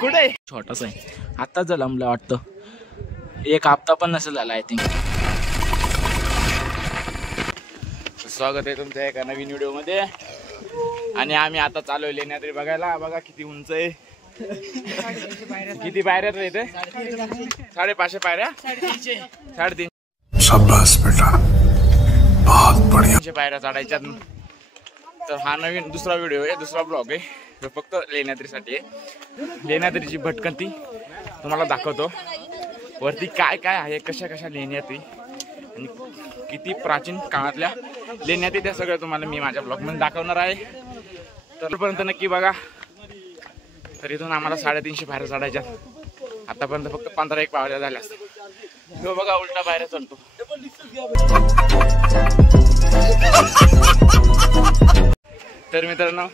कुठे छोटासा आहे आताच झाला मला वाटतं, एक हप्ता पण नसेल झाला आय थिंक. स्वागत आहे तुमच्या एका नवीन व्हिडिओ मध्ये. आणि आम्ही आता चालू आहे लेण्याद्री बघायला. बघा किती उंच आहे, किती पायऱ्या इथे, 550 पायऱ्या, 350. शाबाश बेटा, बहुत बढ़िया. पायऱ्या चढायच्या. तर हा नवीन दुसरा व्हिडिओ आहे, दुसरा ब्लॉग आहे, जो फक्त लेण्याद्रीसाठी आहे. लेण्याद्रीची भटकंती तुम्हाला दाखवतो. वरती काय काय आहे, कशा कशा लेण्याद्री आणि किती प्राचीन काळातल्या लेण्याद्री त्या सगळं तुम्हाला मी माझ्या ब्लॉगमध्ये दाखवणार आहे. तरपर्यंत नक्की बघा. तर इथून आम्हाला 350 पायऱ्या चढायच्या. आतापर्यंत फक्त 15-1 पायऱ्या झाल्या. तो बघा उलटा पायऱ्या चढतो. तर मित्रांनो,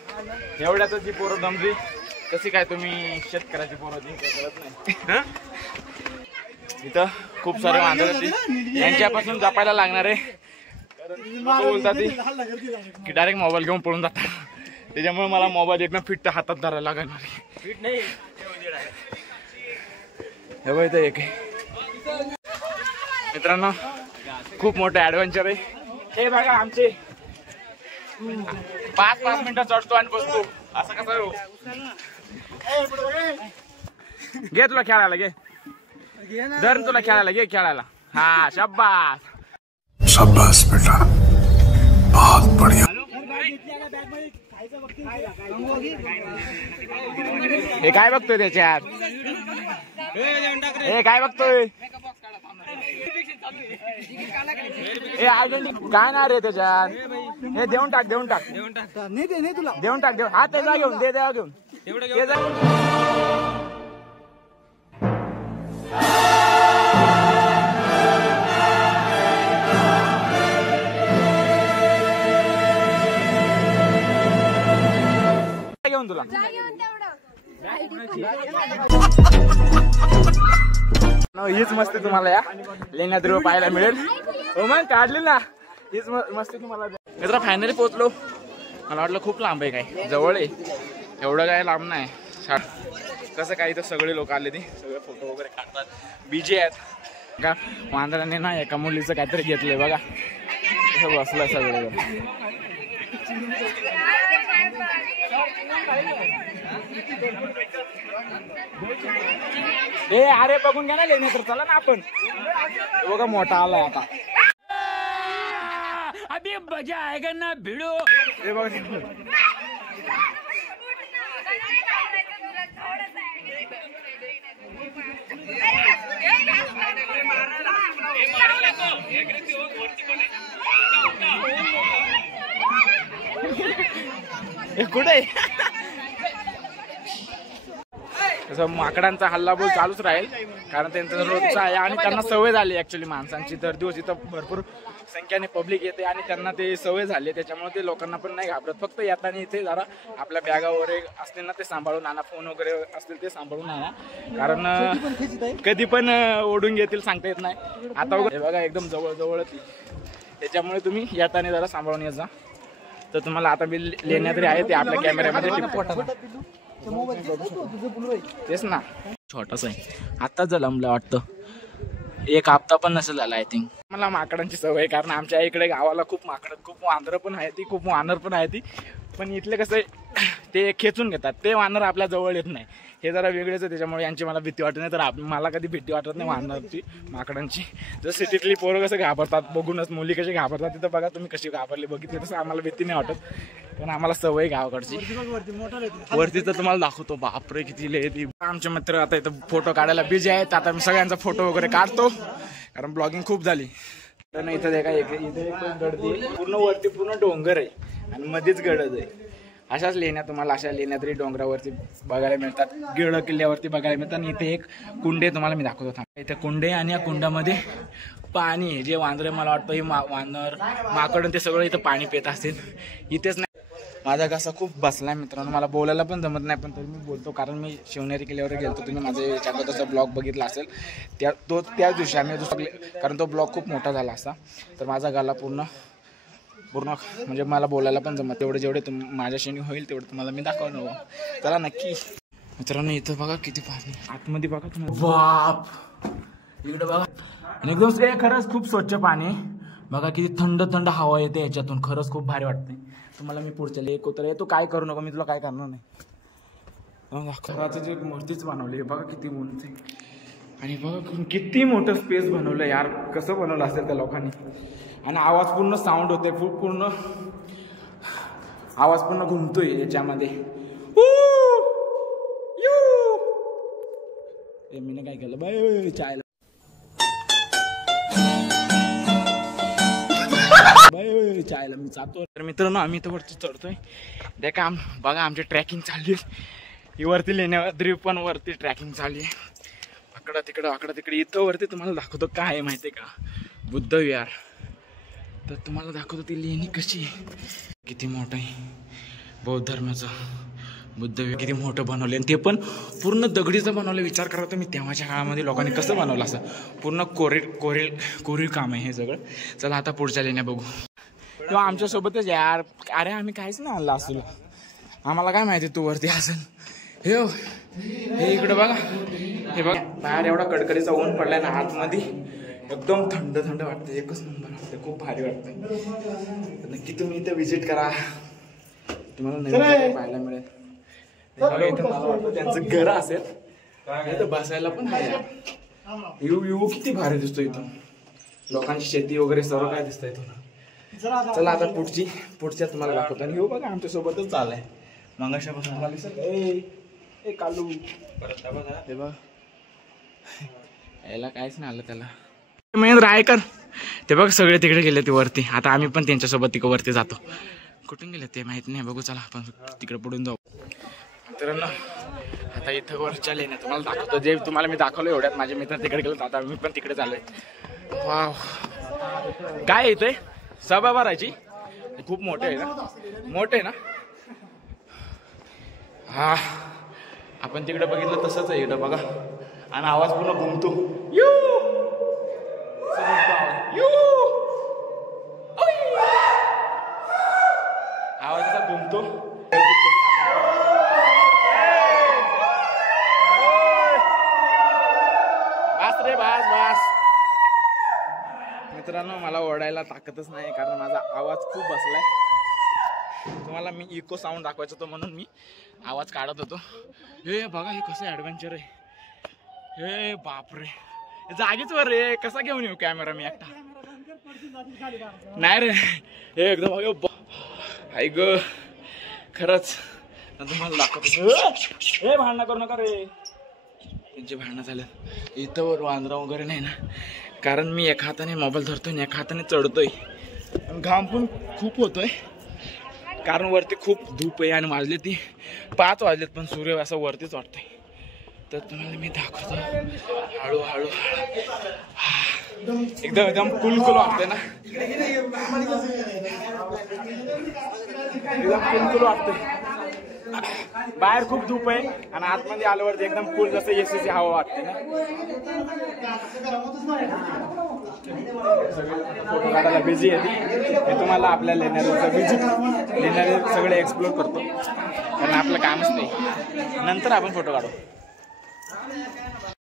एवढ्यातच जी पोरं दमली, कशी काय तुम्ही शेतकऱ्याची पोरं ती कळत नाही. इथं खूप सारे वांदळ होती, यांच्यापासून जपायला लागणार आहे. बोलतात की डायरेक्ट मोबाईल घेऊन पळून जातात. त्याच्यामुळे मला मोबाईल एकदम फिट हातात धरायला लागणार. फिट नाही हे बघ, इथं एक मित्रांनो खूप मोठं ऍडव्हेंचर आहे हे. बघा आमचे 5-5 मिनिटं चढतो आणि बसतो. असं कसं हो? घे तुला खेळायला, घे धर तुला खेळायला, घे खेळायला. हा शाबास शाबास बेटा, बहुत बढ़िया. हे काय बघतोय त्याच्यात, हे काय बघतोय, हे आयडेंटिटी काय ना रे त्याच्यात. हे देऊन टाक, देऊन टाक, नाही तुला देऊन टाक, देऊन. हा त्याचा घेऊन दे, देवा घेऊन. घेऊन तुला हीच मस्ती तुम्हाला या लेण्याद्रीवर पाहायला मिळेल. हो मग काढली ना, हीच मस्ती तुम्हाला. मित्र फायनली पोहोचलो. मला वाटलं खूप लांब आहे, काय जवळ आहे. एवढं काय लांब नाही. कसं काय इथं सगळे लोक आले, ते सगळे फोटो वगैरे काढतात, बिजी आहेत का. वांदराने ना एका मुलीचं काहीतरी घेतलंय बघा, कसं बसलंय सगळे. ए अरे बघून घ्या ना लेण्याद्री, चला ना आपण. बघा मोठा आलाय आता. अभी मजा आएगा ना भिडो. हे बघा कुठे तसं माकडांचा हल्लाबोल चालूच राहील, कारण त्यांचं रोजचं आहे आणि त्यांना सवय झाली ऍक्च्युली माणसांची. दर दिवस इथं भरपूर संख्येने पब्लिक येते आणि त्यांना ते सवय झाली, त्याच्यामुळे ते लोकांना पण नाही घाबरत. फक्त येताना इथे जरा आपल्या बॅगा वगैरे असतील ना ते सांभाळून आणा, फोन वगैरे असतील ते सांभाळून आणा, कारण कधी पण ओढून घेतील सांगता येत नाही. आता बघा एकदम जवळ जवळच, त्याच्यामुळे तुम्ही येताना जरा सांभाळून येत जा. तर तुम्हाला आता बिल लेण्याद्री आहे ते आपल्या कॅमेऱ्यामध्ये तेच ना. छोटासा आहे आताच झाला मला वाटतं, एक हप्ता पण नसेल झाला आय थिंक. मला माकडांची सवय, कारण आमच्या इकडे गावाला खूप माकड, खूप वानर पण आहे ती, खूप वानर पण आहे ती. पण इथले कसं ते खेचून घेतात, ते वानर आपल्या जवळ येत नाही. हे जरा वेगळेच आहे, त्याच्यामुळे यांची मला भीती वाटत नाही. तर मला कधी भीती वाटत नाही वानरांची, माकडांची. जर सिटीतली पोरं कसं घाबरतात बघूनच, मुली कशी घाबरतात, तिथं बघा तुम्ही कशी घाबरली बघितली. तसं आम्हाला भीती नाही वाटत, पण आम्हाला सवय गावाकडची. वरती तर तुम्हाला दाखवतो, बापरे किती लय ती. आमचे मित्र आता इथं फोटो काढायला बिझी आहेत. आता मी सगळ्यांचा फोटो वगैरे काढतो, कारण ब्लॉगिंग खूप झाली. तर इथं देखा, इथे एक गर्दी पूर्ण वरती पूर्ण डोंगर आहे आणि मध्येच गडद आहे. अशाच लेण्या तुम्हाला अशा लेण्याद्री डोंगरावरती बघायला मिळतात, गिरड किल्ल्यावरती बघायला मिळतात. आणि इथे एक कुंडे तुम्हाला मी दाखवतो थांबा. इथे कुंडे आणि या कुंडामध्ये पाणी आहे. जे वांदरे मला वाटतं हे वानर माकड ते सगळं इथं पाणी पित असतील. इथेच नाही, माझा घसा खूप बसलाय मित्रांनो, मला बोलायला पण जमत नाही, पण तरी मी बोलतो, कारण मी शिवनेरी किल्ल्यावर गेलो. तुम्ही माझा याच्याबद्दलचा ब्लॉग बघितला असेल, त्याच दिवशी आम्ही कारण तो ब्लॉग खूप मोठा झाला असता. तर माझा गला पूर्ण पूर्ण म्हणजे मला बोलायला पण जमत तेवढे जेवढे माझ्याशी होईल तेवढं तुम्हाला मी दाखवणार. चला नक्की. मित्रांनो इथं बघा किती पाणी आतमध्ये बघा तुम्हाला. बाप इकडे बघा एकदम खरंच खूप स्वच्छ पाणी. बघा किती थंड थंड हवा येते याच्यातून. खरंच खूप भारी वाटते. तुम्हाला मी पुढच्या एक उतर तू काय करू नको मी तुला काय करणार नाही. खराचं जे मूर्तीच बनवली बघा किती उंच आहे. आणि बघा किती मोठं स्पेस बनवलं यार. कसं बनवलं असेल त्या लोकांनी. आणि आवाज पूर्ण साऊंड होते पूर्ण आवाज पूर्ण घुमतोय याच्यामध्ये. मी काय केलं बाय चायला चायला मी जातो. तर मित्रांनो आम्ही तर वरती चढतोय. देखा बघा आमची ट्रॅकिंग चालली आहे. ही वरती लेण्याद्री पण वरती ट्रॅकिंग चालली आहे. आकडा तिकडे इथं वरती तुम्हाला दाखवतो काय आहे माहिती आहे का बुद्ध विहार. तर तुम्हाला दाखवतो ती लेणी कशी किती मोठं आहे. बौद्ध धर्माचं बुद्ध विहार किती मोठं बनवलं आणि ते पण पूर्ण दगडीचं बनवलं. विचार करा तुम्ही तेव्हाच्या काळामध्ये लोकांनी कसं बनवलं असं. पूर्ण कोरीव काम आहे हे सगळं. चला आता पुढच्या लेण्या बघू. तेव्हा आमच्यासोबतच यार. अरे आम्ही काहीच नाही आणलं असलं. आम्हाला काय माहिती तू वरती असेल. हे इकडे बघा. हे बघा बाहेर एवढा कडकडीचा ऊन पडलाय ना आतमध्ये एकदम थंड थंड वाटतं. एकच नंबर वाटतं. खूप भारी वाटतं. नक्की तुम्ही इथे व्हिजिट करा. तुम्हाला नवीन पाहायला मिळेल. इथं मला वाटतं त्यांचं घर असेल. इथं बसायला पण आहे. व्यू किती भारी दिसतो इथून. लोकांची शेती वगैरे सर्व काय दिसतं इथून. चला आता पुढच्या तुम्हाला दाखवतो. आणि बघा आमच्या सोबतच चाललाय मंगाशापासून तुम्हाला दिसत. ए कालू हे बघ याला काहीच नाही आलं त्याला. महेंद्र रायकर ते बघ सगळे तिकडे गेले ते वरती. आता आम्ही पण त्यांच्यासोबत तिकडे वरती जातो. कुठून गेले ते माहित नाही. बघू चला आपण तिकडे पुढून जाऊ. मित्रांनो आता इथं वरच्या लेण्या तुम्हाला दाखवतो. जे तुम्हाला मी दाखवलं एवढ्यात माझे मित्र तिकडे गेलो. आता मी पण तिकडे चाललोय. वाव काय येतंय सभा भरायची. खूप मोठे आहे ना. मोठे आहे ना. हा आपण तिकडे बघितलं तसंच आहे इकडं बघा. आणि आवाज पूर्ण घुमतो. आवाज असा घुमतो. बास रे बास. मित्रांनो मला ओरडायला ताकदच नाही कारण माझा आवाज खूप बसलाय. तुम्हाला मी इको साऊंड दाखवायचं होतं म्हणून मी आवाज काढत होतो. हे बघा हे कसं ॲडव्हेंचर आहे. हे बापरे जागीच वर रे. कसा घेऊन येऊ कॅमेरा मी एकटा. नाही रे हे एकदम ऐक खरंच तुम्हाला दाखवतो. हे भांडणं करू नका रे. त्यांचे भांडणं झालं. इथं वर वांद्रा वगैरे नाही ना कारण मी एका हाताने मोबाईल धरतोय आणि एका हाताने चढतोय. घाम पण खूप होतोय कारण वरती खूप धूप आहे. आणि वाजले ती 5 वाजलेत पण सूर्य असं वरतीच वाटतंय. तर तुम्हाला मी दाखवतो हळूहळू. एकदम कुल वाटतंय ना. एकदम कुल वाटतंय. बाहेर खूप धूप आहे आणि आतमध्ये आल्यावरती एकदम कूल जसं एसीची हवा वाटते ना. फोटो काढायला बिझी आहे. मी तुम्हाला आपल्या लेण्याचं सगळे एक्सप्लोर करतो कारण आपलं कामच नाही. नंतर आपण फोटो काढू.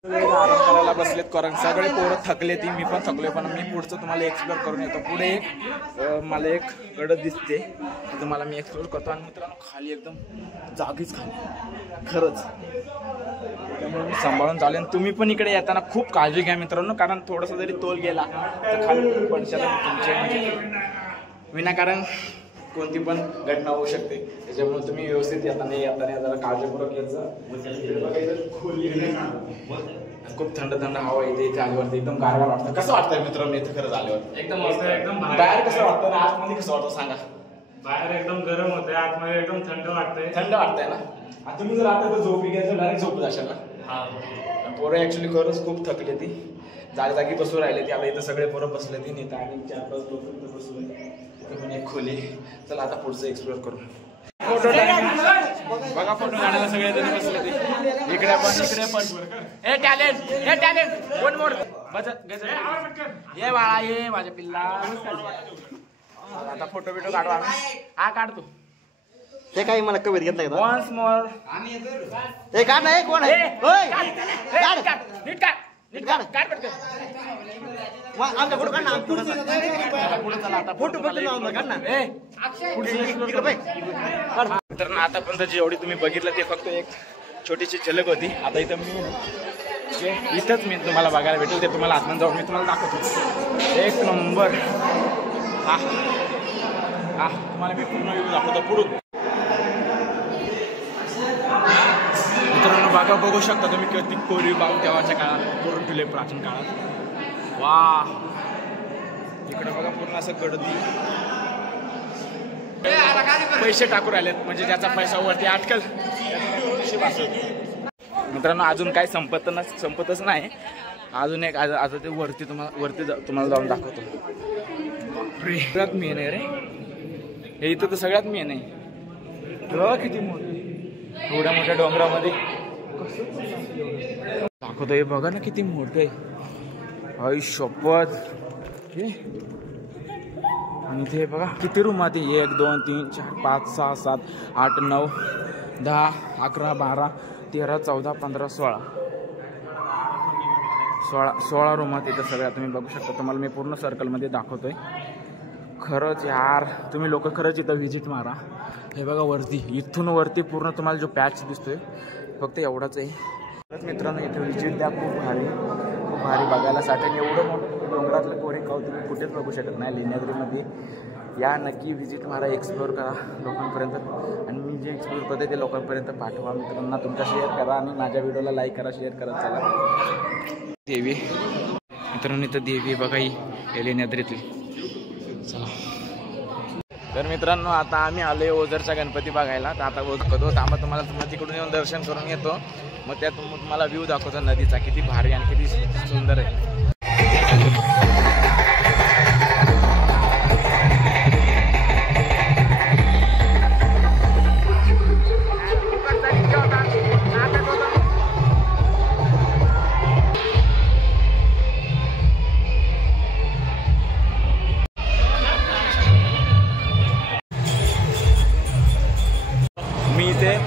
आराम करायला बसलेत कारण सगळे पोरं थकले. ती मी पण थकलोय पण मी पुढचं तुम्हाला एक्सप्लोर करून येतो. पुढे मला एक गड दिसते तुम्हाला मी एक्सप्लोर करतो. आणि मित्रांनो खाली एकदम जागीच खाली खरंच त्यामुळे सांभाळून चालेल. तुम्ही पण इकडे येताना खूप काळजी घ्या मित्रांनो कारण थोडासा जरी तोल गेला तर खाली पडशाल. तुमचे म्हणजे विनाकारण कोणती पण घटना होऊ शकते. त्याच्यामुळे तुम्ही व्यवस्थित येताना जरा काळजीपूर्वक यायचं. खूप थंड हवा येते इथे आल्यावरती एकदम गारगार वाटतं. कसं वाटतंय मित्रांनो इथे खरंच आल्यावर. एकदम मस्त. एकदम बाहेर कसं वाटतं ना आतमध्ये कसं वाटतं सांगा. बाहेर एकदम गरम होतंय आतमध्ये एकदम थंड वाटतंय. थंड वाटतंय ना. तुम्ही जर आता तर झोपी घ्यायचं डायरेक्ट झोपू जाशाल ना. पोरं ऍक्च्युली खरंच खूप थकले. ती जागी बसून राहिले ती. आता इथं सगळे पोरं बसले ती नेता आणि 4-5 लोक इथं बसले. पण एक खोली. चला आता पुढचं एक्सप्लोर करू. फोटो बघा फोटो काढायला सगळे जण बसले ते. इकडे पण हे टॅलेंट वन मोर ये बाळा ये माझ्या पिल्ला. आता फोटो बिटो काढू आम्ही. हा काढतो. ते काही मला कवित घेतलं का वन्स मोर. ते काढ नाही कोण आहे होय काढ नीट काढ नीट काढ काढ पटकन. आमचा फोटो काढ ना पुढे चला आता फोटो काढ ना तर आतापर्यंत जेवढी तुम्ही बघितलं ते फक्त एक छोटीशी झलक होती. आता इथं मी इथंच मी तुम्हाला बघायला भेटेल ते तुम्हाला आतमध्ये जाऊन मी तुम्हाला दाखवतो. एक नंबर. हा तुम्हाला मी पूर्ण व्ह्यू दाखवतो पुढून. मित्रांनो बघा बघू शकता तुम्ही किती कोरीव काम तेव्हाच्या काळात करून ठेवले प्राचीन काळात. वा इकडे बघा पूर्ण असं गडदी पैसे टाकून राहिलेत म्हणजे ज्याचा पैसा वरती अटकल. मित्रांनो अजून काही संपतच नाही. अजून एक आता ते वरती तुम्हाला जाऊन दाखवतो. सगळ्यात मेन आहे रे हे. इथं तर सगळ्यात मेन आहे. किती मोठं एवढ्या मोठ्या डोंगरामध्ये दाखवतो. हे बघा ना किती मोठं आहे. आई शपथ. आणि ते बघा किती रूम आहे. 1 2 3 4 5 6 7 8 9 10 11 12 13 14 15 16 रूम आहेत तिथं सगळ्या तुम्ही बघू शकता. तुम्हाला मी पूर्ण सर्कलमध्ये दाखवतोय. खरंच यार तुम्ही लोक खरंच इथं व्हिजिट मारा. हे बघा वरती इथून वरती पूर्ण तुम्हाला जो पॅच दिसतोय फक्त एवढाच आहे. खरंच मित्रांनो इथे व्हिजिट द्या. खूप भारी बघायला साठी. एवढं मोठं डोंगरातलं कोरेगाव तुम्ही कुठेच बघू शकत नाही. लेण्याद्रीमध्ये या नक्की व्हिजिट मारा. एक्सप्लोअर करा लोकांपर्यंत. आणि मी जे एक्सप्लोअर करते ते लोकांपर्यंत पाठवा. मित्रांना तुमचा शेअर करा आणि माझ्या व्हिडिओला लाईक करा शेअर करा. चला देवी मित्रांनो इथं देवी बघा ही लेण्याद्रीतली. चला तर मित्रांनो आता आम्ही आलोय ओझरचा गणपती बघायला. तर आता दाखवतो थांबा तुम्हाला तिकडून येऊन दर्शन करून येतो. मग त्यात तुम्हाला व्ह्यू दाखवतो नदीचा किती भारी आणि किती सुंदर आहे. मी इथे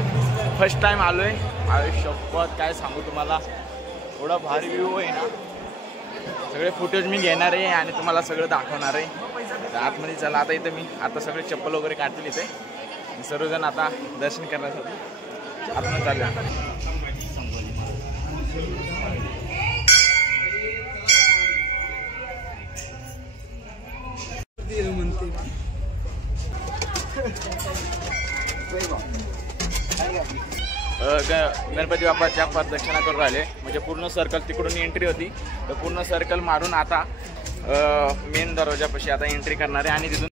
फर्स्ट टाइम आलोय. आयुष्यपत काय सांगू तुम्हाला. एवढा भारी व्ह्यू आहे ना. सगळे फुटेज मी घेणार आहे आणि तुम्हाला सगळं दाखवणार आहे. तर आतमध्ये चला. आता इथं मी आता सगळे चप्पल वगैरे काढतील इथे. सर्वजण आता दर्शन करण्यासाठी आतमध्ये चालले. गणपती बाप्पाच्या प्रदक्षिणा करून राहिले म्हणजे पूर्ण सर्कल तिकडून एंट्री होती. तर पूर्ण सर्कल मारून आता मेन दरवाजापाशी आता एंट्री करणार आहे. आणि तिथून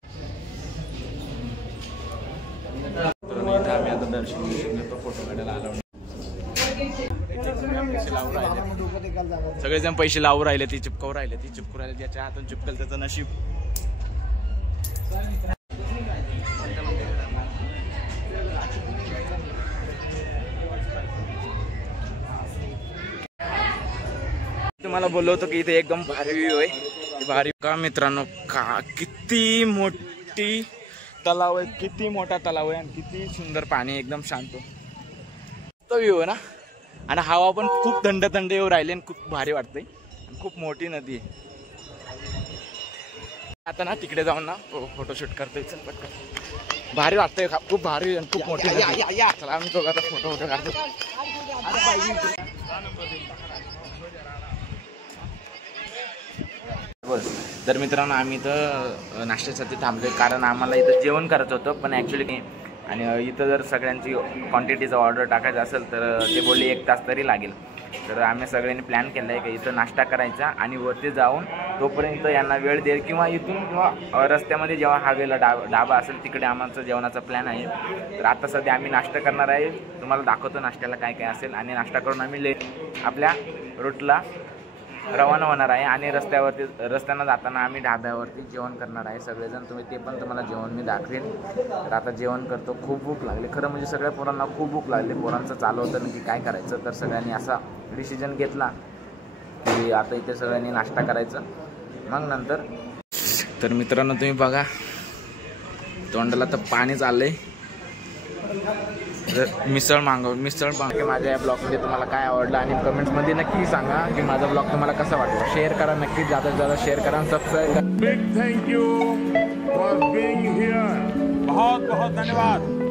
इथं आम्ही आता दर्शन घेतो. फोटो काढायला आलो. सगळेजण पैसे लावून राहिले. ती चिपकवू राहिले ज्याच्या हातून चिपकल त्याचं नशीब. तुम्हाला बोललो होतो की इथे एकदम भारी व्ह्यू आहे. भारी का मित्रांनो का किती मोठी तलाव आहे. किती मोठा तलाव आहे आणि किती सुंदर पाणी. एकदम शांत तो व्ह्यू आहे ना. आणि हवा पण खूप थंड येऊ राहिली आणि खूप भारी वाटते. आणि खूप मोठी नदी आहे. आता ना तिकडे जाऊन ना फोटोशूट करतोय. चल पटकन. भारी वाटतंय खूप भारी आणि खूप मोठी. चला आम्ही दोघं आता फोटो काढतो. तर मित्रांनो आम्ही इथं नाश्त्यासाठी थांबलोय कारण आम्हाला इथं जेवण करायचं होतं. पण ॲक्च्युली आणि इथं जर सगळ्यांची क्वांटिटीचा ऑर्डर टाकायचा असेल तर ते बोलले 1 तास तरी लागेल. तर आम्ही सगळ्यांनी प्लॅन केला आहे की इथं नाश्ता करायचा आणि वरती जाऊन तोपर्यंत यांना वेळ देईल किंवा इथून किंवा रस्त्यामध्ये जेव्हा हवेला डाबा असेल तिकडे आमचा जेवणाचा प्लॅन आहे. तर आता सध्या आम्ही नाश्ता करणार आहे. तुम्हाला दाखवतो नाश्त्याला काय काय असेल. आणि नाश्ता करून आम्ही आपल्या रूटला रवाना होणार आहे. आणि रस्त्यानं जाताना आम्ही ढाब्यावरती जेवण करणार आहे सगळेजण. ते पण तुम्हाला जेवण मी दाखवेन. तर आता जेवण करतो. खूप भूक लागली खरं म्हणजे सगळ्या पोरांना खूप भूक लागली. पोरांचं चालू होतं की काय करायचं. तर सगळ्यांनी असा डिसिजन घेतला की आता इथे सगळ्यांनी नाश्ता करायचं मग नंतर. तर मित्रांनो तुम्ही बघा तोंडाला तर पाणी चाललंय. मिसळ माझ्या या ब्लॉगमध्ये तुम्हाला काय आवडलं आणि कमेंट्समध्ये नक्की सांगा की माझा ब्लॉग तुम्हाला कसा वाटला. शेअर करा नक्की, जादा जादा शेअर करा आणि सबस्क्राईब करा. Big thank you for being here. बहुत बहुत धन्यवाद.